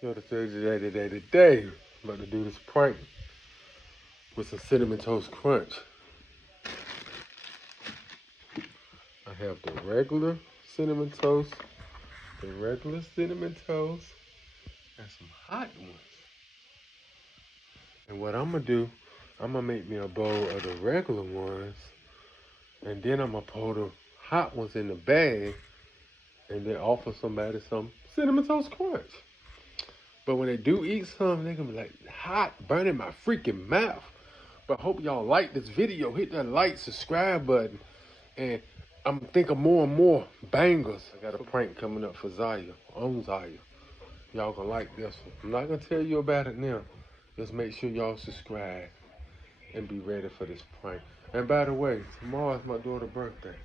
Yo, today, I'm about to do this prank with some cinnamon toast crunch. I have the regular cinnamon toast, and some hot ones. And what I'm gonna do, I'm gonna make me a bowl of the regular ones, and then I'm gonna pour the hot ones in the bag, and then offer somebody some cinnamon toast crunch. But when they do eat some, they're gonna be like hot, burning my freaking mouth. But I hope y'all like this video. Hit that like, subscribe button. And I'm thinking more and more bangers. I got a prank coming up for Aziyah, on Aziyah. Y'all gonna like this one. I'm not gonna tell you about it now. Just make sure y'all subscribe and be ready for this prank. And by the way, tomorrow is my daughter's birthday.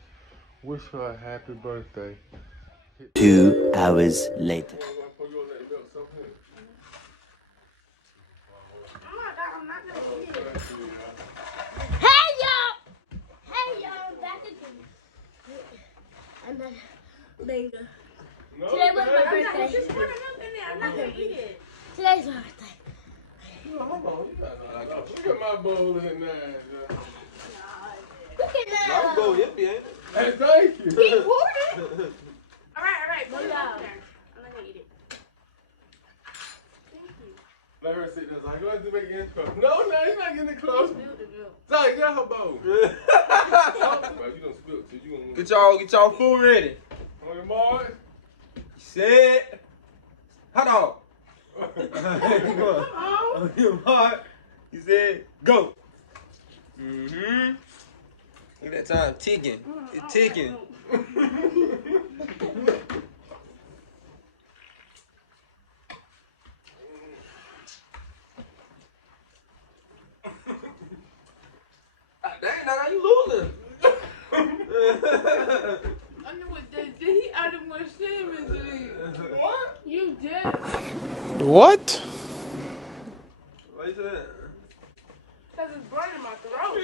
Wish her a happy birthday. 2 hours later. Another banger. Today was my birthday. I'm not gonna eat it. Today's my birthday. Hold on, look at my bowl in there. Look at that. I'm going with you, ain't it? Hey, thank you. He poured it. All right. Put it out there. I'm not gonna eat it. Thank you. Let her sit there. Like, go ahead and make it close. No, he's not getting it close. Spilled the milk. Sorry, get her bowl. You done spilled it. You gonna Get y'all food ready. on your mark? Set. Hot dog. Come on. On your mark. He said, go. Mm-hmm. Look at that time ticking. It's ticking. Dang, now you losing. I knew what that did. He added more cinnamon to it. What? You did. What? What you said? Because it's burning my throat.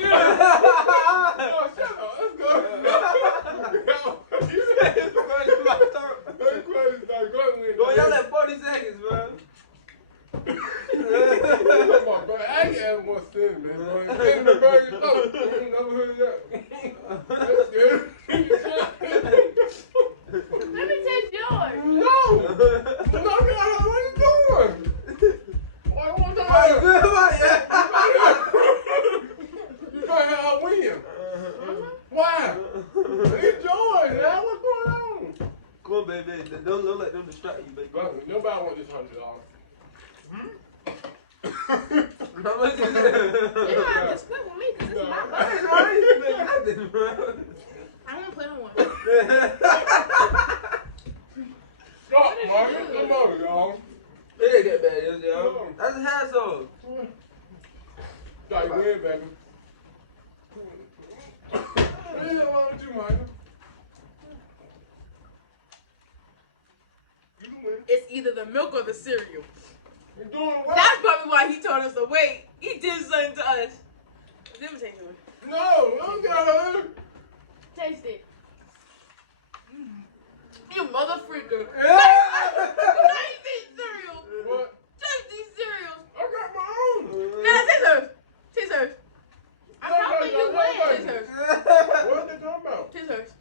Oh, shut up. Let's go. You said it's burning my throat. That's crazy. Go, y'all at 40 seconds, bro. I ain't having more cinnamon, bro. Cinnamon burn your throat. Never heard of that. That's good. Let me taste yours. No! What are you doing? Why you want to You might have a win. Why? Enjoy, man. What's going on? Come on, baby. Don't let them distract you, baby. Nobody want this $100. How much is You don't have to split with me because it's my birthday. it? I want to play on one. Stop, Marvin. Come on, y'all. It ain't that bad, is it, y'all? I just had some. Got you win, baby. What the hell wrong with you, Michael? You can win. It's either the milk or the cereal. You're doing well. That's probably why he told us to wait. He did something to us. Let me taste it. No, don't get her. Taste it. You mother freaker. Taste these cereals. What? Taste these cereals. I got my own. No, taste hers. Taste hers. I'm helping you win. Taste hers. What are they talking about? Taste hers.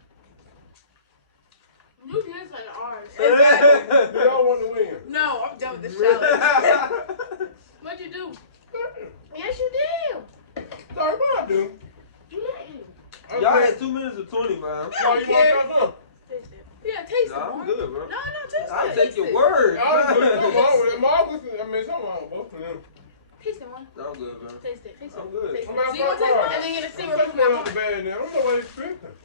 You taste like ours. They all want to win. No, I'm done with this challenge. What'd you do? Yes, you did. Sorry, what I do? You didn't. Y'all had 2 minutes and 20, man. Why don't you care. want that up? Taste it. Yeah, taste it. Nah, I'm Mom. good, bro. No, taste it. I'll take Taste your it. word. I'm good. Come on with it. Marcus, I mean, something wrong with both of them. Taste it, one. I'm good, man. Taste it. Taste it. I'm good. Taste it. I'm out So you want to for taste a it? And then you're going to see I'm where taking it's it out the from. bag now. I don't know what he's expecting.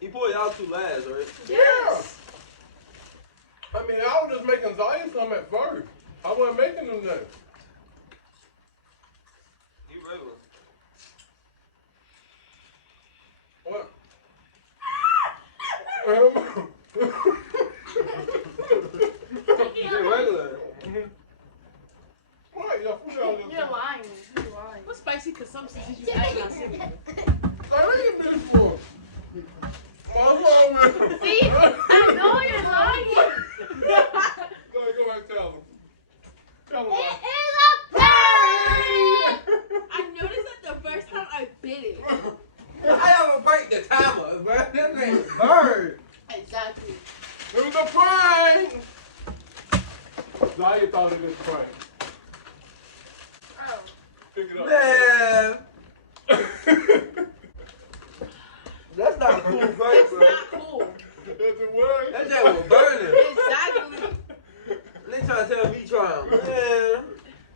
He pulled y'all 2 last, right? Yes. I mean, I was just making Zion some at first. I wasn't making them nothing. You regular. What? You regular. What? Your food all just... You're lying. You're lying. What spicy consumption did you add in our cereal? What are you this for? What's wrong with you? See? I know you're lying. Go back to I don't break the timer, bro. That man bird. Exactly. It was a prank! Zaya thought it was a prank. Oh. Pick it up. Man. That's not a cool prank, bro. Not cool. That's a word. That shit was burning. Exactly. They trying to tell me trying. Man.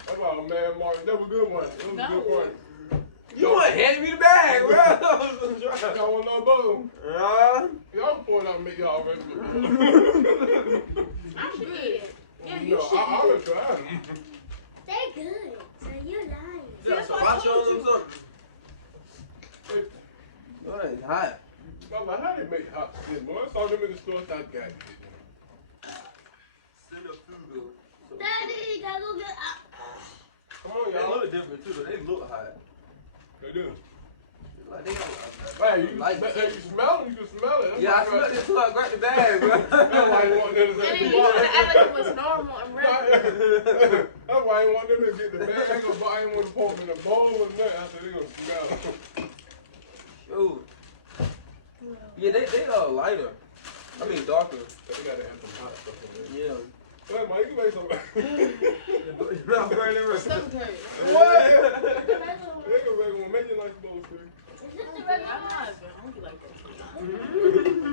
That's why a man Mark. That was a good one. That was a good one. You want to hand me the bag, bro. Y'all want another bottle? Y'all pour it out and make y'all ready. I should eat it. Yeah, No, you should I eat would it. try. They're good. So you're lying. That's So what I watch told on you. something. Oh, it's hot. I'm like, how they make hot shit, boy? I saw them in the store, I got it. Cinna food. Daddy, gotta go get Come on, They y'all. look different too, though. They look hot. They do. Like they got Hey, you, like hey, you smell them, you can smell it. yeah, I smelled this too. I grabbed the bag, bro. That's why you want them to And get then the you trying to act like it bottle. was normal and regular. That's why I want them to get the bag. I ain't want to pour them in a bowl or nothing. I said they gonna smell them. Ooh. Yeah, they lighter. I mean darker. They gotta have some hot stuff in there. Yeah. Hey, Mike, you make some. It's not burning right. Something hurt. What? They can make one. Make it like supposed to. Is this the I'm regular not one? even hungry like that.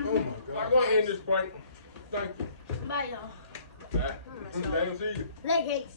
Oh my God. I'm gonna end this prank. Thank you. Bye, y'all. Bye. See you. Leg aches.